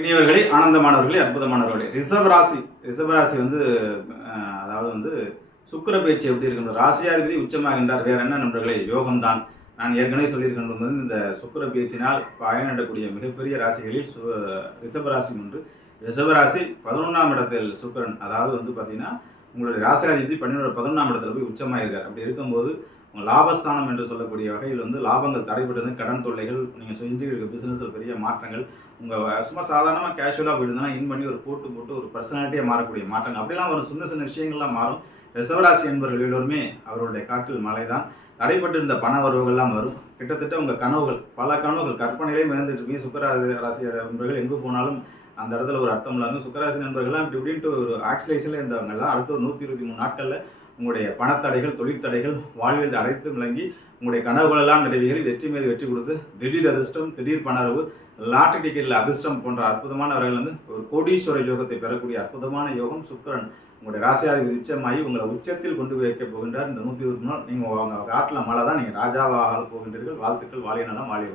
இனியவர்களே ஆனந்தமானவர்களே அற்புதமானவர்களே. ரிஷப ராசி ரிஷப ராசி வந்து அதாவது வந்து சுக்கர பேச்சு எப்படி இருக்கின்ற ராசியாதிபதி உச்சமாகின்றார் வேற என்ன நண்பர்களே? யோகம்தான். நான் ஏற்கனவே சொல்லியிருக்கின்றது இந்த சுக்கிர பேச்சினால் பயனடக்கூடிய மிகப்பெரிய ராசிகளில் சு ரிஷப ராசி ஒன்று. ரிஷப ராசி பதினொன்றாம் இடத்தில் சுக்கிரன். அதாவது வந்து பார்த்தீங்கன்னா உங்களுடைய ராசியாதிபதி பன்னெண்டு பதினொன்றாம் இடத்துல போய் உச்சமாக இருக்கார் அப்படி இருக்கும்போது உங்கள் லாபஸ்தானம் என்று சொல்லக்கூடிய வகையில் வந்து லாபங்கள் தடைப்பட்டது கடன் தொல்லைகள் நீங்கள் செஞ்சுக்கிற இருக்க பிஸ்னஸில் பெரிய மாற்றங்கள் உங்கள் சும்மா சாதாரணமாக கேஷுவலாக போயிடுதுன்னா இன் பண்ணி ஒரு போட்டு போட்டு ஒரு பர்சனாலிட்டியாக மாறக்கூடிய மாற்றங்கள். அப்படிலாம் ஒரு சின்ன சின்ன விஷயங்கள்லாம் மாறும். ரிசவராசி என்பவர்கள் எல்லோருமே அவருடைய காட்டில் மழை தான் தடைப்பட்டு இருந்த பண வரவுகள்லாம் வரும். கிட்டத்தட்ட உங்கள் கனவுகள் பல கனவுகள் கற்பனையிலே மிதந்துட்டு இருக்கீங்க. சுக்கராசி ராசி நண்பர்கள் எங்கே போனாலும் அந்த இடத்துல ஒரு அர்த்தம் இல்லாமல் சுக்கராசி நண்பர்கள்லாம் இப்படி இப்படின்ட்டு ஒரு ஆக்சிலேஷனில் இருந்தவங்கலாம் அடுத்த ஒரு நூற்றி இருபத்தி மூணு நாட்களில் உங்களுடைய பணத்தடைகள் தொழில் தடைகள் வாழ்வில் அனைத்தும் விளங்கி உங்களுடைய கனவுகளெல்லாம் நிறைவேறி வெற்றி மீது வெற்றி கொடுத்து திடீர் அதிர்ஷ்டம் திடீர் பணரவு லாட்டரி டிக்கெட்டில் அதிர்ஷ்டம் போன்ற அற்புதமானவர்கள் வந்து ஒரு கோடீஸ்வர யோகத்தை பெறக்கூடிய அற்புதமான யோகம் சுக்கிரன் உங்களுடைய ராசியாதிபதி உச்சமாகி உங்களை உச்சத்தில் கொண்டு போய் வைக்க போகின்றார். இந்த நூற்றி இருபத்தி நாள் நீங்கள் உங்கள் காட்டில் மழை தான் நீங்கள் ராஜாவாக போகின்றீர்கள். வாழ்த்துக்கள் வாழிய நலம் வாழிய